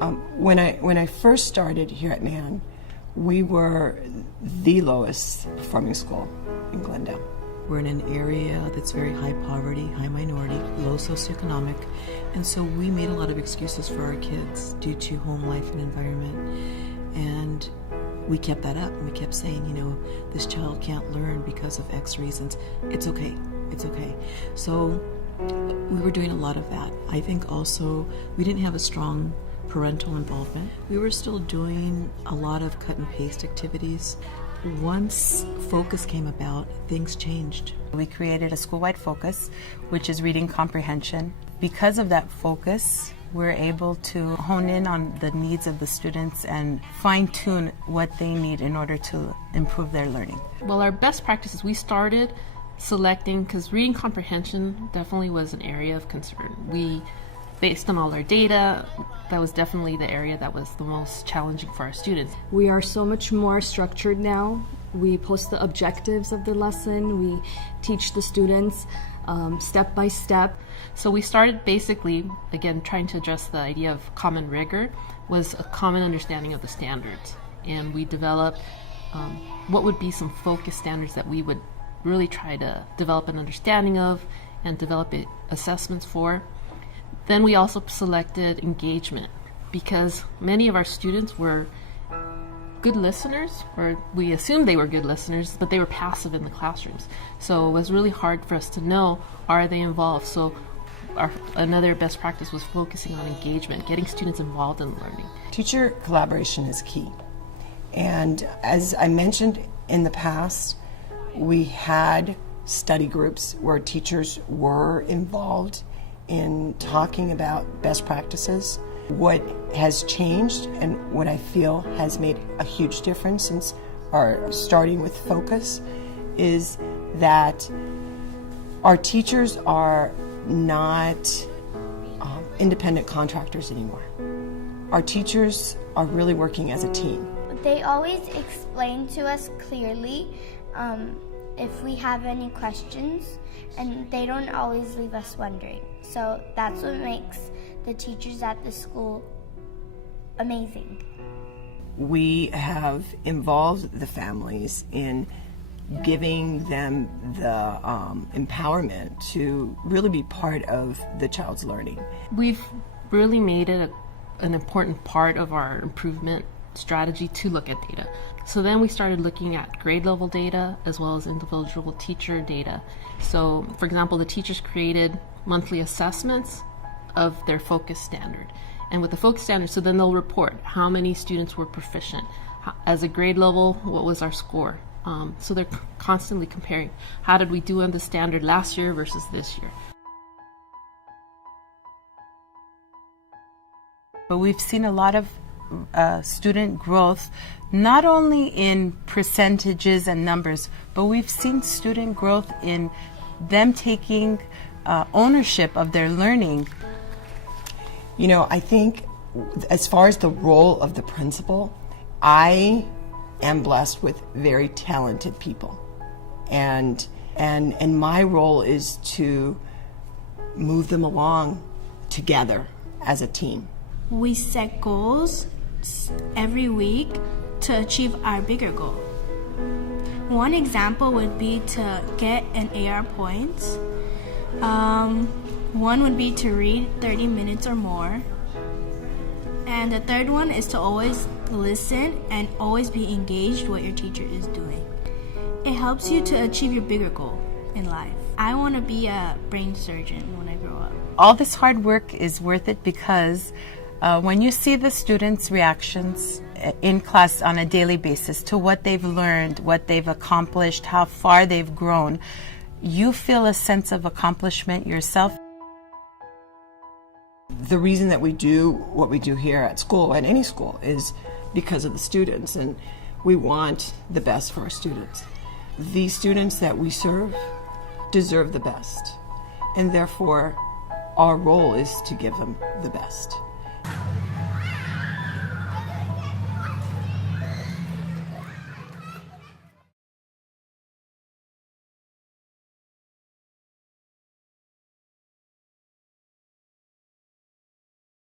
When I first started here at Mann, we were the lowest performing school in Glendale. We're in an area that's very high poverty, high minority, low socioeconomic, and so we made a lot of excuses for our kids due to home life and environment. And we kept that up, and we kept saying, this child can't learn because of X reasons. It's okay. So we were doing a lot of that. I think also we didn't have a strong parental involvement. We were still doing a lot of cut and paste activities. Once focus came about, things changed. We created a school-wide focus, which is reading comprehension. Because of that focus, we're able to hone in on the needs of the students and fine-tune what they need in order to improve their learning. Well, our best practices, we started selecting, because reading comprehension definitely was an area of concern. Based on all our data, that was definitely the area that was the most challenging for our students. We are so much more structured now. We post the objectives of the lesson. We teach the students step by step. So we started basically, again, trying to address the idea of common rigor, was a common understanding of the standards. And we developed what would be some focus standards that we would really try to develop an understanding of and develop assessments for. Then we also selected engagement, because many of our students were good listeners, or we assumed they were good listeners, but they were passive in the classrooms. So it was really hard for us to know, are they involved? So another best practice was focusing on engagement, getting students involved in learning. Teacher collaboration is key. And as I mentioned in the past, we had study groups where teachers were involved in talking about best practices. What has changed and what I feel has made a huge difference since our starting with focus is that our teachers are not independent contractors anymore. Our teachers are really working as a team. They always explain to us clearly if we have any questions, and they don't always leave us wondering. So that's what makes the teachers at the school amazing. We have involved the families in giving them the empowerment to really be part of the child's learning. We've really made it an important part of our improvement strategy to look at data. So then we started looking at grade level data as well as individual teacher data. So for example, the teachers created monthly assessments of their focus standard. And with the focus standard, so then they'll report how many students were proficient. As a grade level, what was our score? So they're constantly comparing. How did we do on the standard last year versus this year? But we've seen a lot of student growth, not only in percentages and numbers, but we've seen student growth in them taking ownership of their learning. I think as far as the role of the principal, I am blessed with very talented people. And my role is to move them along together as a team. We set goals every week to achieve our bigger goal. One example would be to get an AR points. One would be to read 30 minutes or more. And the third one is to always listen and always be engaged what your teacher is doing. It helps you to achieve your bigger goal in life. I want to be a brain surgeon when I grow up. All this hard work is worth it because when you see the students' reactions in class on a daily basis to what they've learned, what they've accomplished, how far they've grown, you feel a sense of accomplishment yourself. The reason that we do what we do here at school, at any school, is because of the students, and we want the best for our students. The students that we serve deserve the best, and therefore our role is to give them the best.